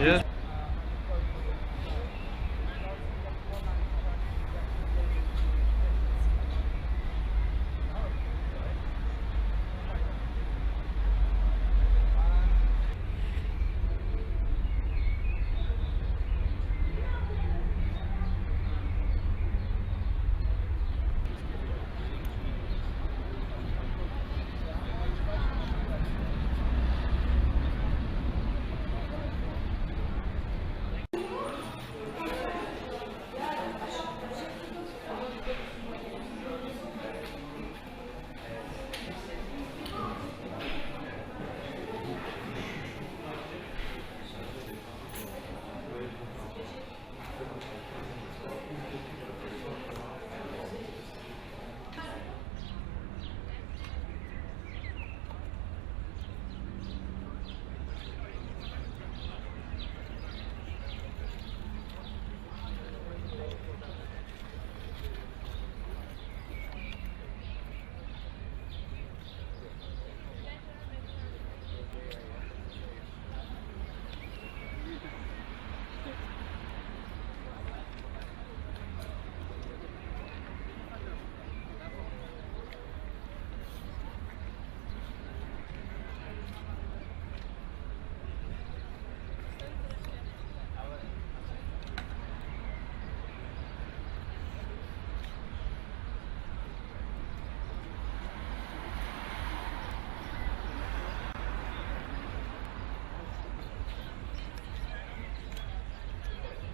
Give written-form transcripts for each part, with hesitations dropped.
Yeah.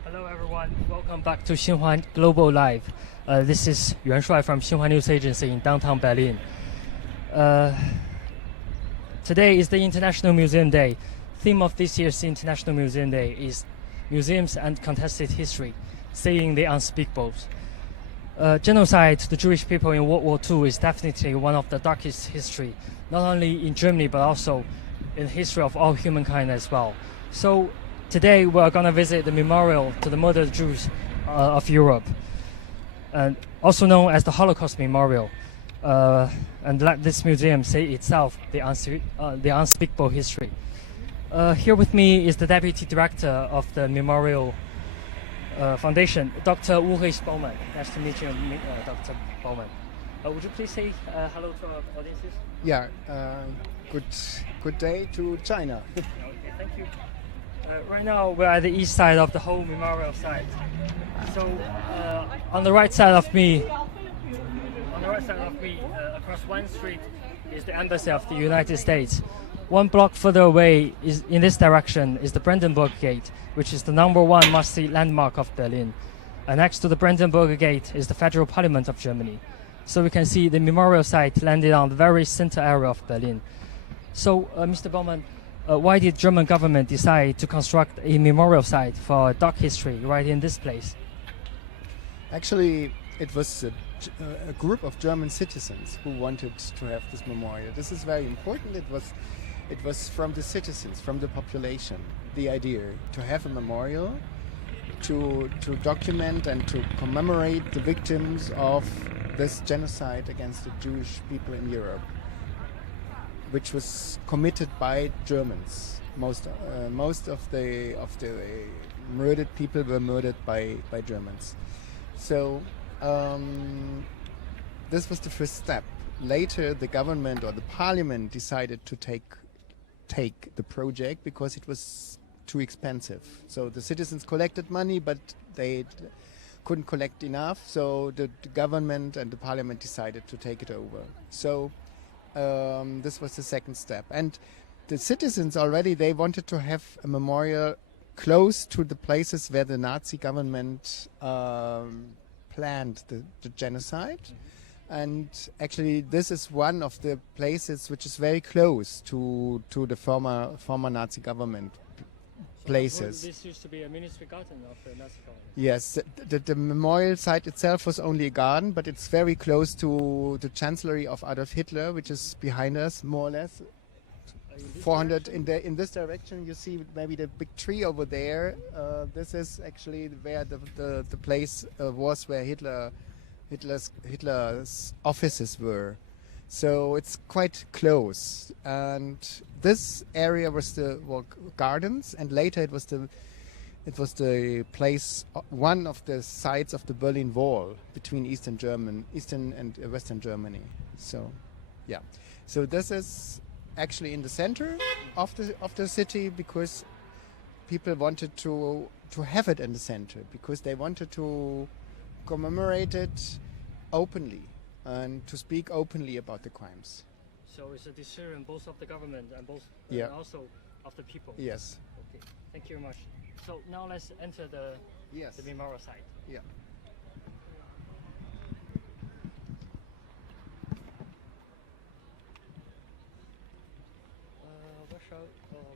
Hello everyone, welcome back to Xinhua Global Live. This is Yuan Shuai from Xinhua News Agency in downtown Berlin. Today is the International Museum Day. Theme of this year's International Museum Day is Museums and Contested History, Seeing the Unspeakable. Genocide to the Jewish people in World War II is definitely one of the darkest history, not only in Germany but also in the history of all humankind as well. So today we're going to visit the memorial to the murdered Jews of Europe, and also known as the Holocaust Memorial. And let this museum say itself the unspeakable history. Here with me is the Deputy Director of the Memorial Foundation, Dr. Ulrich Baumann. Nice to meet you, Dr. Baumann. Would you please say hello to our audiences? Yeah, good day to China. Okay, thank you. Right now we're at the east side of the whole memorial site. So on the right side of me, across one street is the embassy of the United States. 1 block further away is in this direction is the Brandenburg Gate, which is the #1 must-see landmark of Berlin. And next to the Brandenburg Gate is the Federal Parliament of Germany. So we can see the memorial site landed on the very center area of Berlin. So, Mr. Baumann, why did German government decide to construct a memorial site for dark history right in this place? Actually, it was a group of German citizens who wanted to have this memorial. This is very important. It was from the citizens, from the population, the idea to have a memorial to document and to commemorate the victims of this genocide against the Jewish people in Europe, which was committed by Germans. Most of the murdered people were murdered by Germans. So this was the first step. Later, the government or the parliament decided to take the project because it was too expensive. So the citizens collected money, but they couldn't collect enough. So the government and the parliament decided to take it over. So this was the second step. And the citizens already, they wanted to have a memorial close to the places where the Nazi government planned the genocide. And actually, this is one of the places which is very close to the former Nazi government places. This used to be a ministry garden of the Nazi government. Yes, the memorial site itself was only a garden, but it's very close to the chancellery of Adolf Hitler, which is behind us, more or less. 400 in this direction. You see maybe the big tree over there. This is actually where the place was where Hitler's offices were. So it's quite close. And this area was the gardens, and later it was the place, one of the sides of the Berlin Wall between Eastern and Western Germany. So, yeah. So this is actually in the center of the city because people wanted to have it in the center because they wanted to commemorate it openly and to speak openly about the crimes. So it's a decision both of the government and also of the people. Yes. Okay. Thank you very much. So now let's enter the memorial site. Yeah.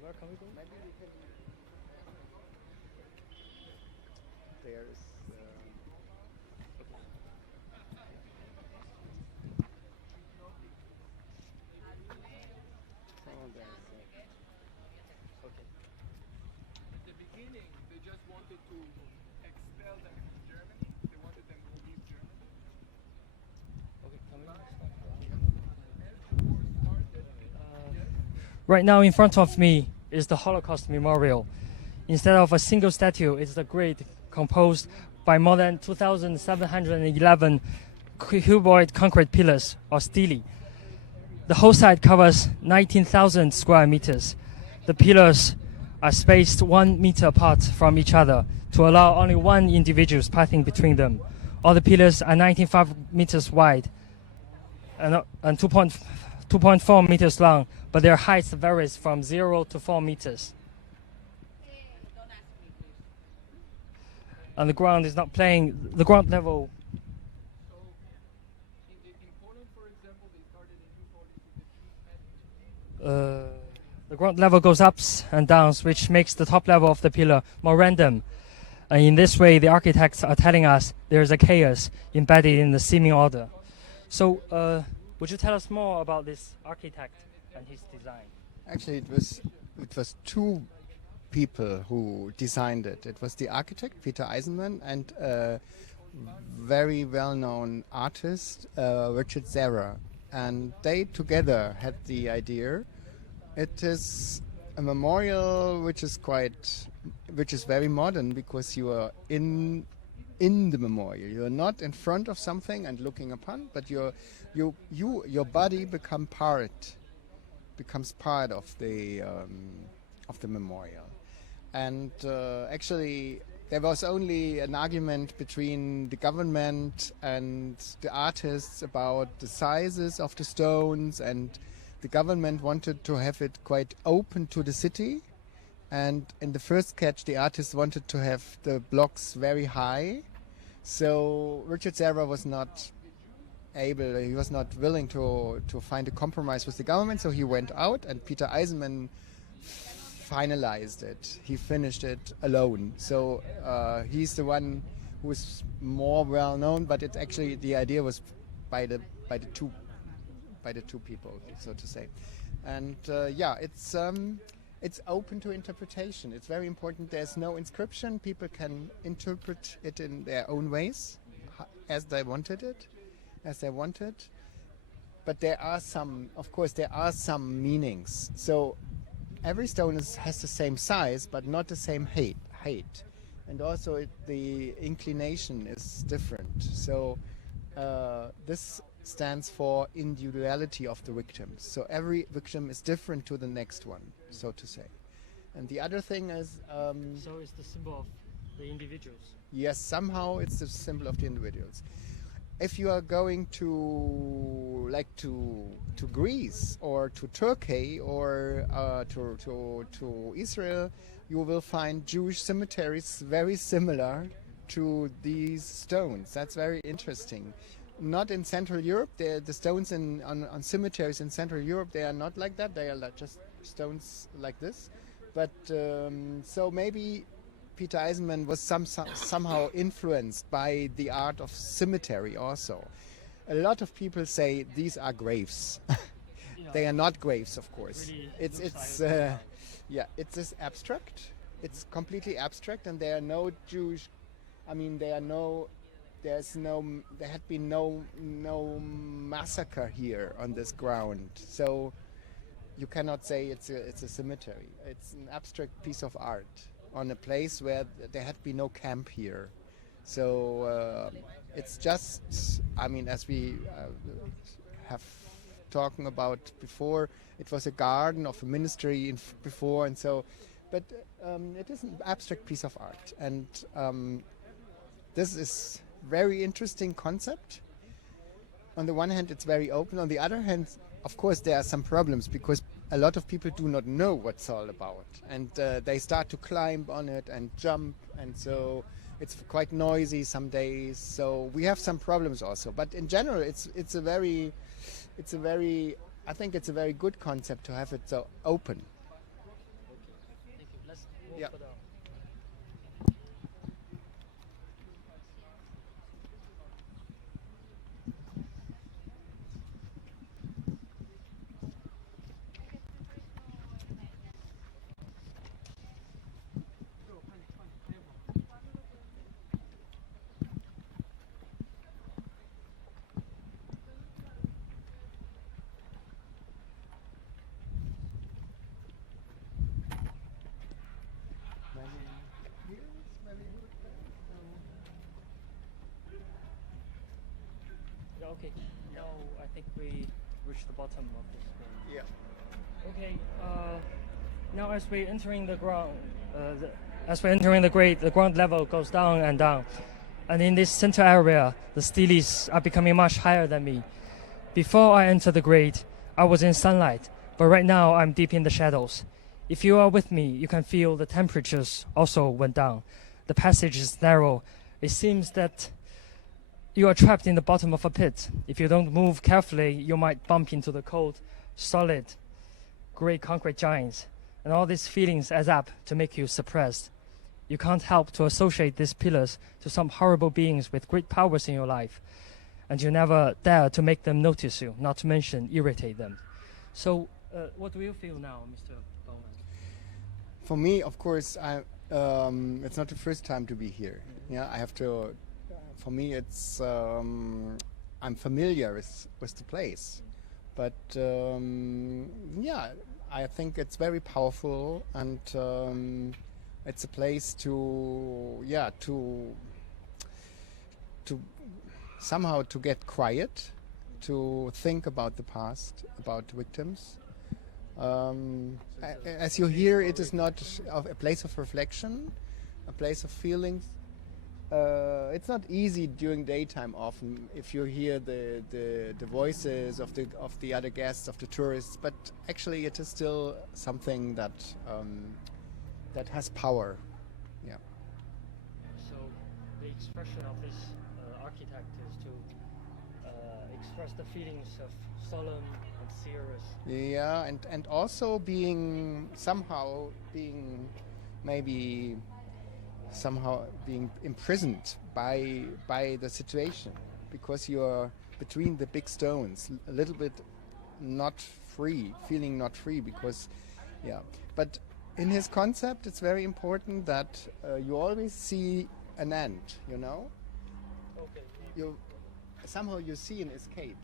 Where can we go? Maybe we can. There's. At the beginning, they just wanted to expel them from Germany. They wanted them to leave Germany. Right now in front of me is the Holocaust Memorial. Instead of a single statue, it's a grid composed by more than 2,711 cuboid concrete pillars or stelae. The whole site covers 19,000 square meters. The pillars are spaced 1 meter apart from each other to allow only one individual passing between them. All the pillars are 95 meters wide and 2.4 meters long, but their height varies from 0 to 4 meters. And the ground is not playing, the ground level. So, in Poland, for example, they started a new policy that The ground level goes ups and downs, which makes the top level of the pillar more random. And in this way, the architects are telling us there's a chaos embedded in the seeming order. So, would you tell us more about this architect and his design? Actually, it was two people who designed it. It was the architect Peter Eisenman and a very well-known artist Richard Serra, and they together had the idea. It is a memorial which is very modern because you are in the memorial. You are not in front of something and looking upon, but your body becomes part of the memorial. And actually, there was only an argument between the government and the artists about the sizes of the stones, and the government wanted to have it quite open to the city. And in the first sketch, the artist wanted to have the blocks very high. So Richard Serra was not willing to find a compromise with the government, so he went out, and Peter Eisenman finalized it. He finished it alone. So he's the one who is more well known, but it actually the idea was by the two people, so to say. And it's open to interpretation. It's very important. There's no inscription. People can interpret it in their own ways, as they wanted. But there are some meanings. So every stone has the same size, but not the same height. And also the inclination is different. So this stands for individuality of the victims. So every victim is different to the next one, so to say. And the other thing is... so it's the symbol of the individuals. Yes, somehow it's the symbol of the individuals. If you are going to Greece or to Turkey or to Israel, you will find Jewish cemeteries very similar to these stones. That's very interesting. Not in Central Europe. The stones on cemeteries in Central Europe, they are not like that. They are like just stones like this. But so maybe Peter Eisenman was somehow influenced by the art of cemetery also. A lot of people say these are graves. They are not graves, of course. Really It's yeah, it's this abstract. It's completely abstract, and there are no Jewish. I mean, there had been no massacre here on this ground. So you cannot say it's a cemetery. It's an abstract piece of art on a place where there had been no camp here. So it's just, I mean, as we have talking about before, it was a garden of a ministry before, and so, but it is an abstract piece of art, and this is very interesting concept. On the one hand, it's very open. On the other hand, of course, there are some problems because a lot of people do not know what's all about, and they start to climb on it and jump, and so it's quite noisy some days. So we have some problems also. But in general, it's a very, I think it's a very good concept to have it so open. Thank you. Let's move Yeah. further on. Yeah, okay. Now I think we reached the bottom of this screen. Yeah. Okay. Now as we're entering the ground, as we're entering the grade, the ground level goes down and down, and in this center area, the stelaes are becoming much higher than me. Before I entered the grade, I was in sunlight, but right now I'm deep in the shadows. If you are with me, you can feel the temperatures also went down. The passage is narrow. It seems that you are trapped in the bottom of a pit. If you don't move carefully, you might bump into the cold, solid, gray concrete giants. And all these feelings add up to make you suppressed. You can't help to associate these pillars to some horrible beings with great powers in your life. And you never dare to make them notice you, not to mention irritate them. So, what do you feel now, Mr. Bowman? For me, of course, it's not the first time to be here. Yeah, I have to. For me, it's I'm familiar with the place, but yeah, I think it's very powerful, and it's a place to somehow to get quiet, to think about the past, about victims. As you hear, it is not a place of reflection, a place of feelings. It's not easy during daytime often if you hear the voices of the other guests, of the tourists, but actually it is still something that that has power. Yeah. So the expression of this architect is to express the feelings of solemn and serious. Yeah, and also maybe somehow being imprisoned by the situation, because you're between the big stones, a little bit not free, feeling not free, because but in his concept it's very important that you always see an end, you know. Okay. You see an escape.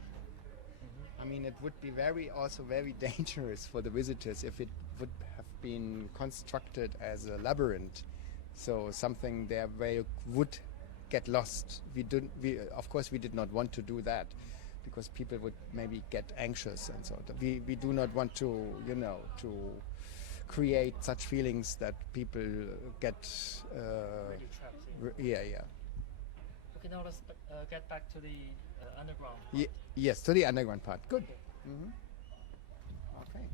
I mean, it would be also very dangerous for the visitors if it would have been constructed as a labyrinth. So something there where you would get lost. Of course, we did not want to do that, because people would maybe get anxious and so. We do not want to, to create such feelings that people get. Really trapped in. Yeah. Okay, now let's get back to the underground. Yes, to the underground part. Good. Mm-hmm. Okay.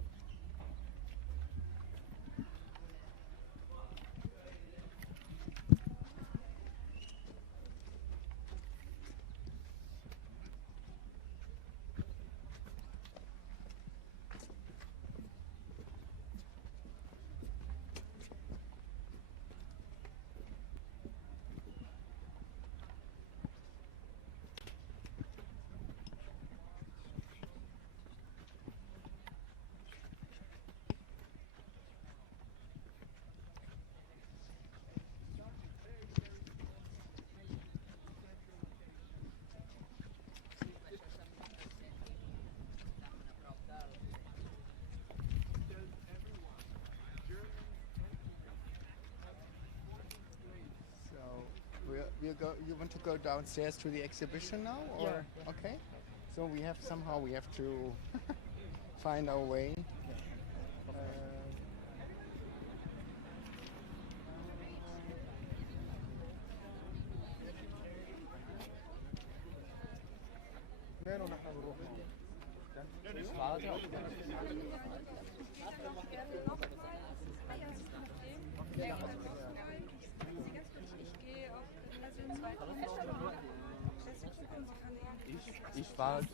You want to go downstairs to the exhibition now, or Yeah. okay? So we have to find our way.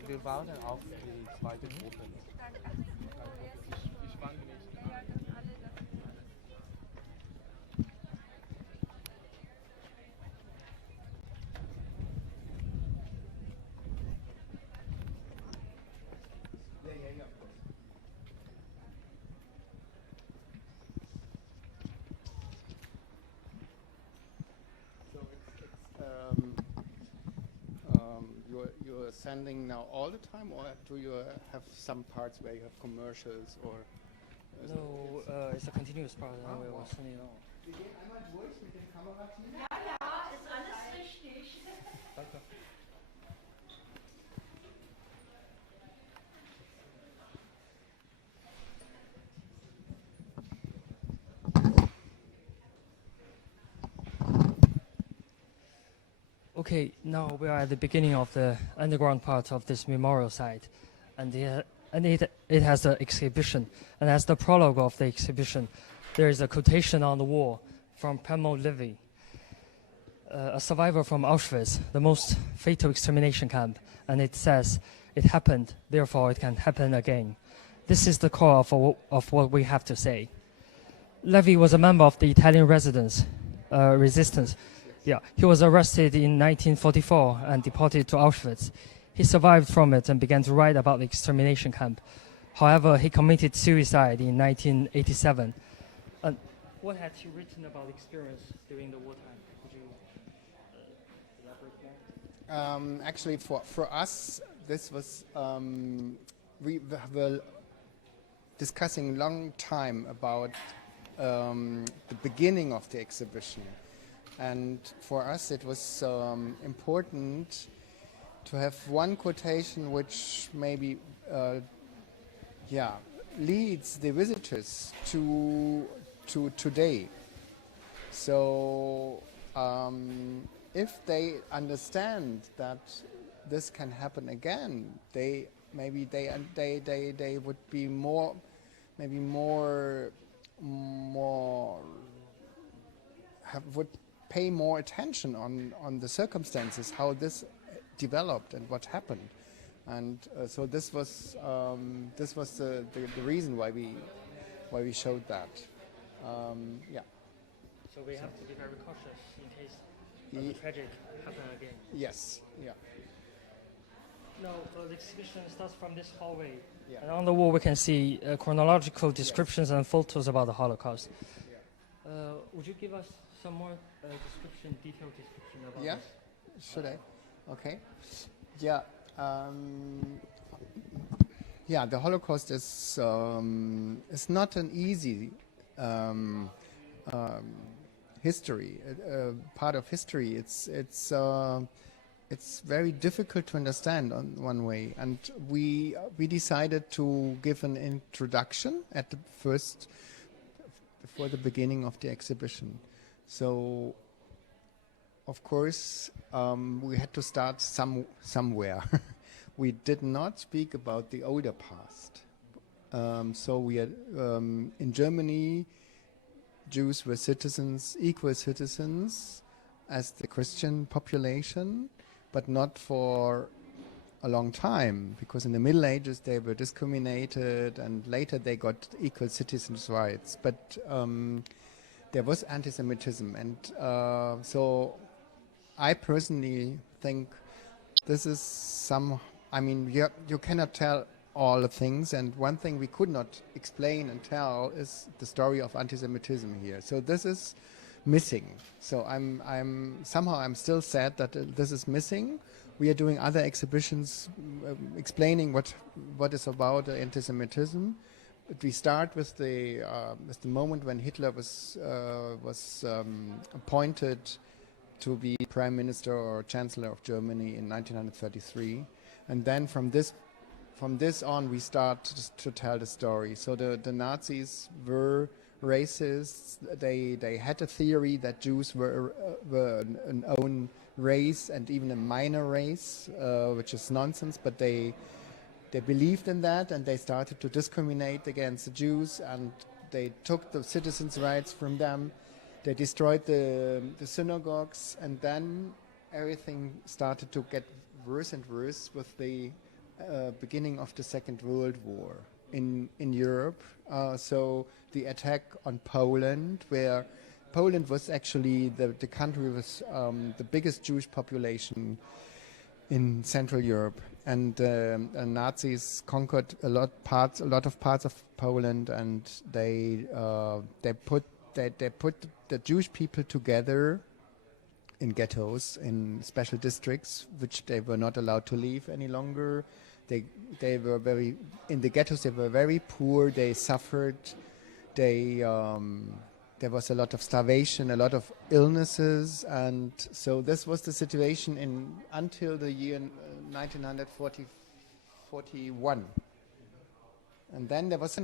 Wir warten auf die zweite Gruppe. Ich fand nicht. So you're sending now all the time, or do you have some parts where you have commercials, or? No, it's a continuous process. We will send it on. Wir gehen einmal durch mit dem Kamerateam. Ist alles richtig. Danke. Okay, now we are at the beginning of the underground part of this memorial site, and it has an exhibition. And as the prologue of the exhibition, there is a quotation on the wall from Primo Levi, a survivor from Auschwitz, the most fatal extermination camp, and it says, "It happened, therefore it can happen again." This is the core of what we have to say. Levi was a member of the Italian resistance. Yeah, he was arrested in 1944 and deported to Auschwitz. He survived from it and began to write about the extermination camp. However, he committed suicide in 1987. And what had he written about the experience during the wartime? Could you elaborate more? Actually, for us, this was we were discussing a long time about the beginning of the exhibition. And for us, it was important to have one quotation which maybe, leads the visitors to today. So if they understand that this can happen again, they would be more would pay more attention on the circumstances, how this developed and what happened, and so this was the reason why we showed that. So we have to be very cautious in case the tragic happen again. Yes, yeah. No, the exhibition starts from this hallway. Yeah. And on the wall we can see chronological descriptions and photos about the Holocaust. Would you give us some more detailed description about this? Should I? Okay. Yeah. The Holocaust is not an easy history, part of history. It's very difficult to understand on one way, and we decided to give an introduction at the first, before the beginning of the exhibition. So, of course, we had to start somewhere. We did not speak about the older past. So we had, in Germany, Jews were citizens, equal citizens as the Christian population, but not for a long time, because in the Middle Ages they were discriminated, and later they got equal citizens' rights. But there was anti-Semitism, and so I personally think this is you cannot tell all the things, and one thing we could not explain and tell is the story of anti-Semitism here. So this is missing. So I'm still sad that this is missing. We are doing other exhibitions explaining what is about anti-Semitism. But we start with the moment when Hitler was appointed to be Prime Minister or Chancellor of Germany in 1933. And then from this on, we start to tell the story. So the Nazis were racists. They had a theory that Jews were an own race and even a minor race, which is nonsense. But they believed in that, and they started to discriminate against the Jews, and they took the citizens' rights from them. They destroyed the synagogues, and then everything started to get worse and worse with the beginning of the Second World War in Europe. So the attack on Poland, where Poland was actually the country with the biggest Jewish population in Central Europe, and Nazis conquered a lot of parts of Poland, and they put the Jewish people together in ghettos, in special districts, which they were not allowed to leave any longer. They were in the ghettos. They were very poor. They suffered. There was a lot of starvation, a lot of illnesses, and so this was the situation until the year 1941. And then there was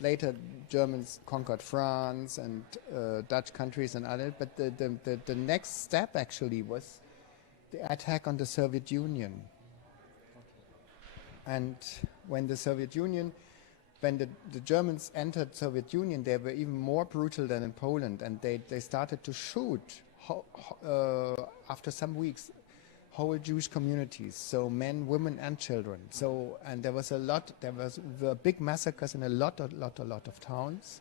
later Germans conquered France and Dutch countries and others, but the next step actually was the attack on the Soviet Union. And when the Germans entered Soviet Union, they were even more brutal than in Poland, and they started to shoot after some weeks whole Jewish communities, so men, women, and children. So, and there were big massacres in a lot of towns,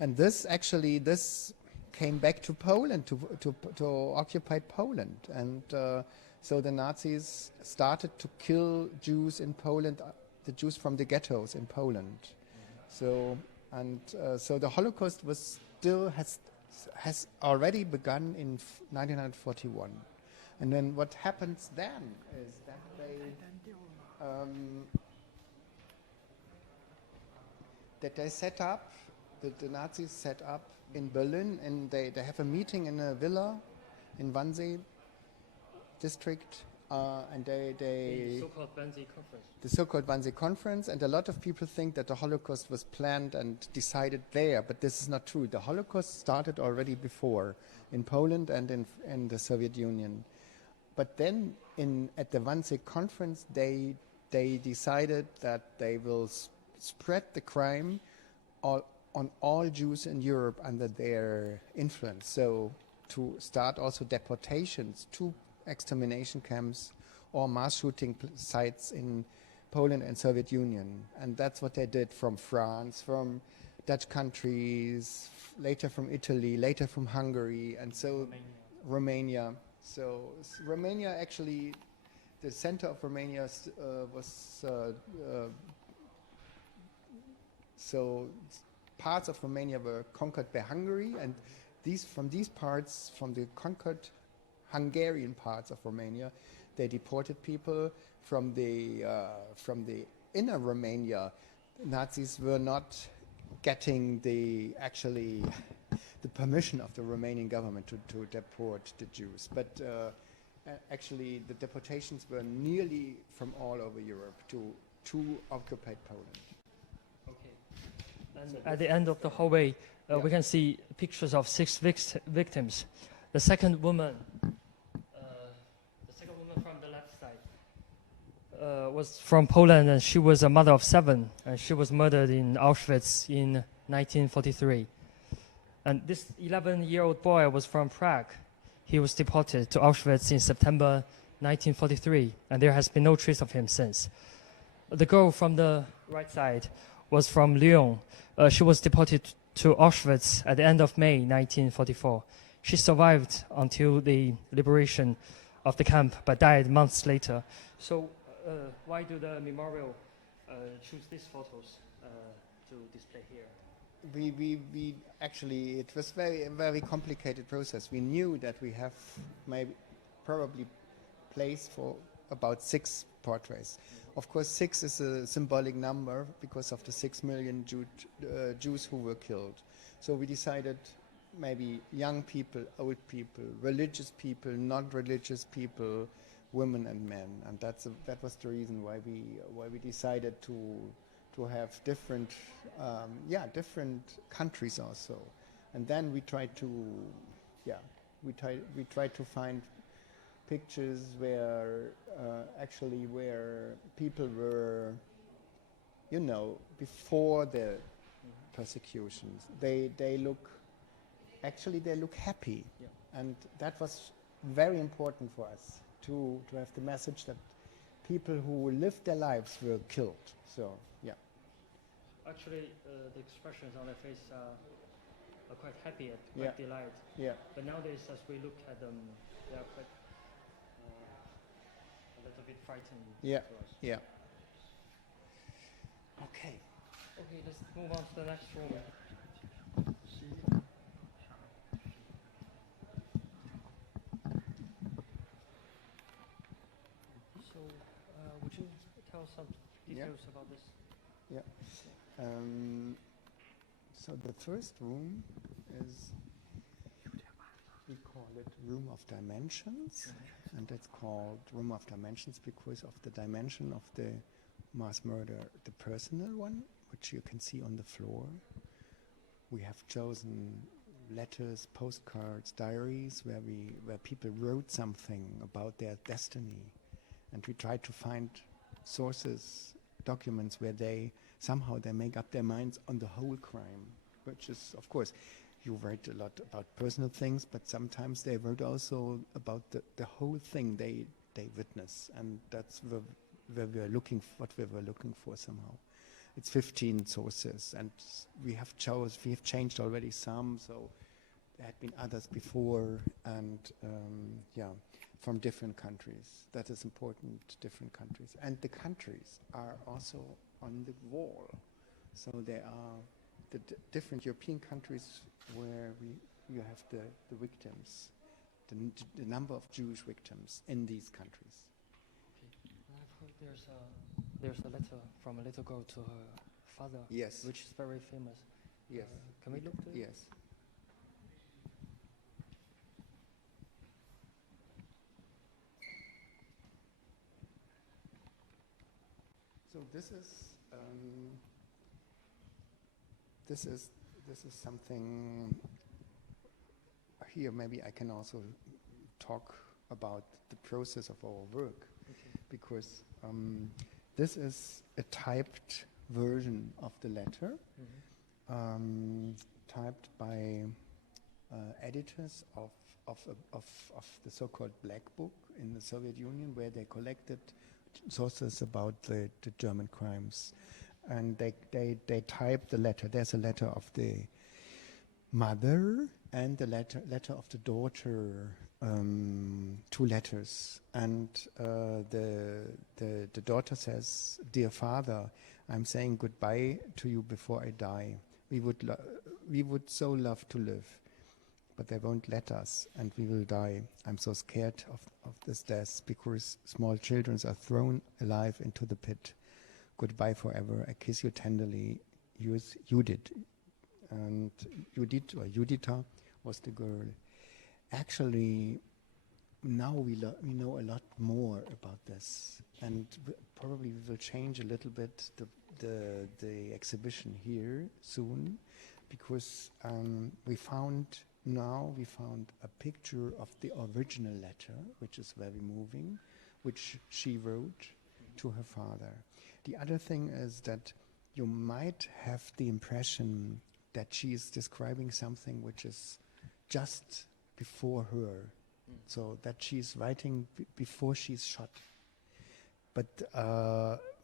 and this came back to Poland to occupy Poland, and so the Nazis started to kill Jews in Poland, the Jews from the ghettos in Poland. So the Holocaust has already begun in 1941. And then what happens then is that they set up, the Nazis set up in Berlin, and they have a meeting in a villa in Wannsee district, and the so-called Wannsee Conference. The so-called Wannsee Conference, and a lot of people think that the Holocaust was planned and decided there, but this is not true. The Holocaust started already before in Poland and in the Soviet Union. But then at the Wannsee Conference, they decided that they will spread the crime on all Jews in Europe under their influence. So to start also deportations to extermination camps or mass shooting sites in Poland and Soviet Union. And that's what they did from France, from Dutch countries, later from Italy, later from Hungary, and so Romania. So Romania, actually, the center of Romania was so parts of Romania were conquered by Hungary, and from these parts, from the conquered Hungarian parts of Romania, they deported people from the inner Romania. Nazis were not getting the permission of the Romanian government to deport the Jews, but actually the deportations were nearly from all over Europe to occupied Poland. Okay. And at the end of the hallway, we can see pictures of 6 victims. The second woman from the left side was from Poland, and she was a mother of 7, and she was murdered in Auschwitz in 1943. And this 11-year-old boy was from Prague. He was deported to Auschwitz in September 1943, and there has been no trace of him since. The girl from the right side was from Lyon. She was deported to Auschwitz at the end of May 1944. She survived until the liberation of the camp, but died months later. So why do the memorial choose these photos to display here? We actually, it was very complicated process. We knew that we have probably place for about 6 portraits. Of course, 6 is a symbolic number because of the 6 million Jews who were killed. So we decided maybe young people, old people, religious people, not religious people, women and men, and that was the reason why we decided to have different different countries also, and then we tried to find pictures where actually where people were, before the persecutions. They look happy, and that was very important for us to have the message that people who lived their lives were killed. So Actually, the expressions on their face are quite happy and quite delight. Yeah. But nowadays, as we look at them, they are quite a little bit frightening Yeah. to us. Yeah. Okay. Okay, let's move on to the next room. So, would you tell some details about this? Yeah. So the first room is, we call it Room of Dimensions, and it's called Room of Dimensions because of the dimension of the mass murder, the personal one, which you can see on the floor. We have chosen letters, postcards, diaries where people wrote something about their destiny, and we try to find sources, documents where they make up their minds on the whole crime, which is, of course, you write a lot about personal things, but sometimes they wrote also about the whole thing they witness, and that's what we were looking for somehow. It's 15 sources, and we have changed already some, so there had been others before, and from different countries. That is important, different countries. And the countries are also on the wall. So there are the different European countries where you have the victims, the number of Jewish victims in these countries. Okay. I've heard there's a letter from a little girl to her father. Yes. Which is very famous. Yes. Can we look to it? Yes. So this is something here. Maybe I can also talk about the process of our work, because this is a typed version of the letter, typed by editors of the so-called Black Book in the Soviet Union, where they collected sources about the German crimes, and they typed the letter. There's a letter of the mother and the letter of the daughter, 2 letters, and the daughter says, "Dear father, I'm saying goodbye to you before I die. We would so love to live, but they won't let us, and we will die. I'm so scared of this death, because small children are thrown alive into the pit. Goodbye forever. I kiss you tenderly. Judith." And Judith, or Judita, was the girl. Actually, now we know a lot more about this, and probably we will change a little bit the exhibition here soon, because we found a picture of the original letter, which is very moving, which she wrote to her father. The other thing is that you might have the impression that she is describing something which is just before her, so that she's writing before she's shot. But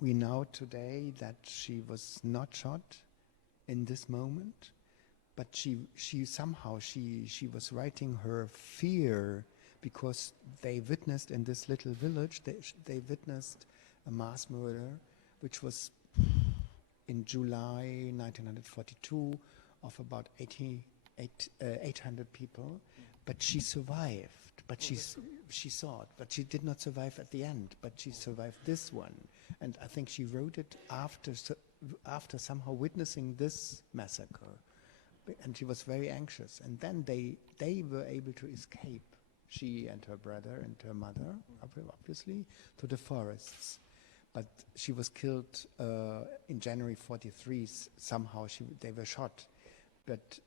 we know today that she was not shot in this moment, but she somehow was writing her fear, because they witnessed in this little village, they witnessed a mass murder, which was in July 1942 of about 800 people, but she survived. But she saw it, but she did not survive at the end. But she survived this one, and I think she wrote it after somehow witnessing this massacre, and she was very anxious. And then they were able to escape, she and her brother and her mother, obviously, to the forests. But she was killed in January 43. Somehow they were shot. But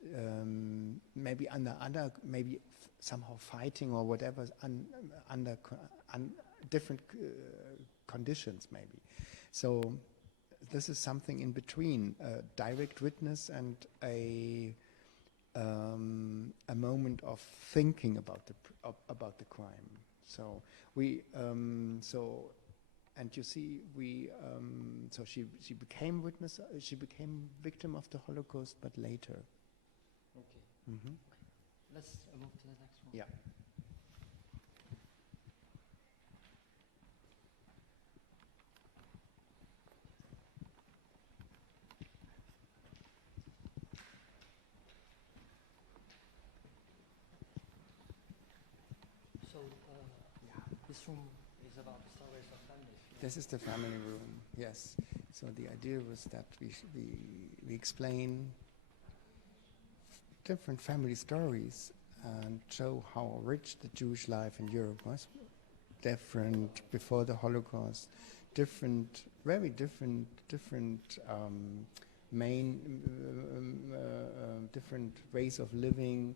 maybe somehow fighting or whatever under different conditions maybe. So this is something in between a direct witness and a moment of thinking about the crime. So and you see, so she became witness. She became victim of the Holocaust, but later. Okay. Mm-hmm. Let's move to the next one. Yeah. So this room is about the stories of families. This is the family room. Yes. So the idea was that we explain different family stories and show how rich the Jewish life in Europe was. Different before the Holocaust, very different different ways of living,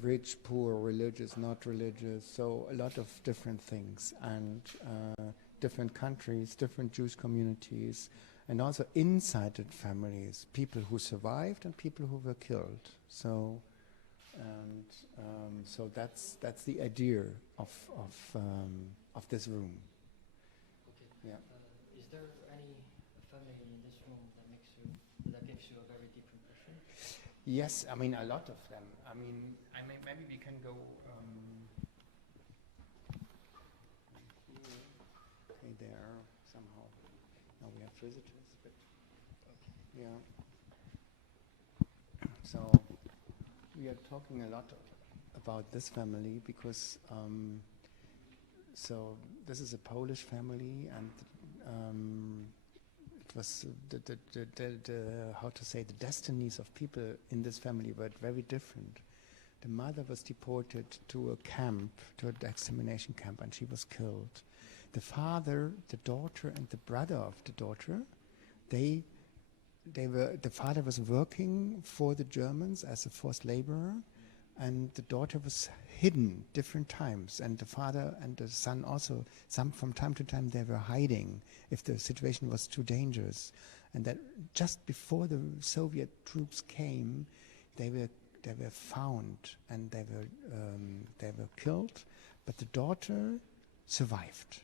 rich, poor, religious, not religious. So a lot of different things, and different countries, different Jewish communities, and also inside the families, people who survived and people who were killed. So. And so that's the idea of this room. Okay. Yeah. Is there any family in this room that gives you a very deep impression? Yes, I mean a lot of them. I mean maybe we can go. Okay, there somehow. Now we have visitors, but yeah. So. We are talking a lot about this family because so this is a Polish family, and it was the how to say, the destinies of people in this family were very different. The mother was deported to a camp, to an extermination camp, and she was killed. The father, the daughter, and the brother of the daughter, the father was working for the Germans as a forced laborer, and the daughter was hidden different times, and the father and the son also, from time to time they were hiding if the situation was too dangerous. And that just before the Soviet troops came, they were found, and they were killed, but the daughter survived.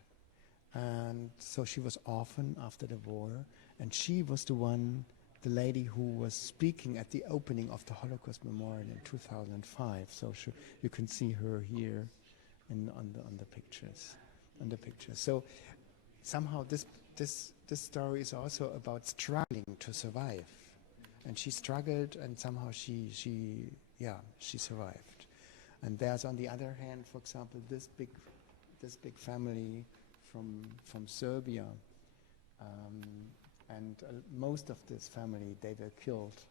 And so she was orphaned after the war, and she was the lady who was speaking at the opening of the Holocaust Memorial in 2005. So you can see her here on the pictures. So somehow this story is also about struggling to survive, and she struggled, and somehow she survived. And there's, on the other hand, for example, this big family from Serbia, and most of this family, they were killed,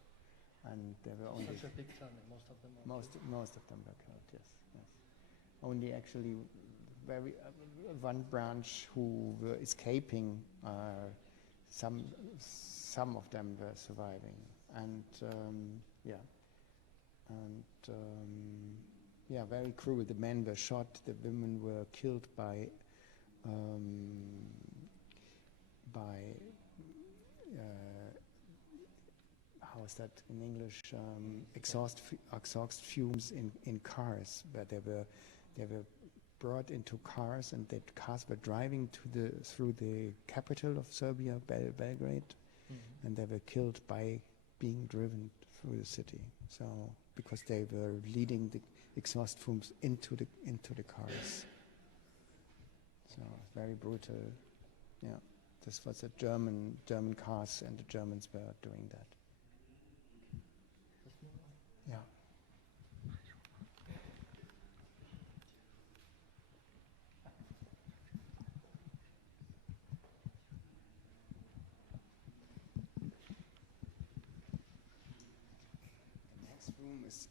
and they were only such a big family. Most of them. Most of them were killed. Yes. Only actually one branch who were escaping. Some of them were surviving, and very cruel. The men were shot. The women were killed by how is that in English? Exhaust fumes in cars, where they were brought into cars, and the cars were driving through the capital of Serbia, Belgrade, and they were killed by being driven through the city. So because they were leading the exhaust fumes into the cars. So very brutal. Yeah. This was a German cars, and the Germans were doing that. Yeah. This room is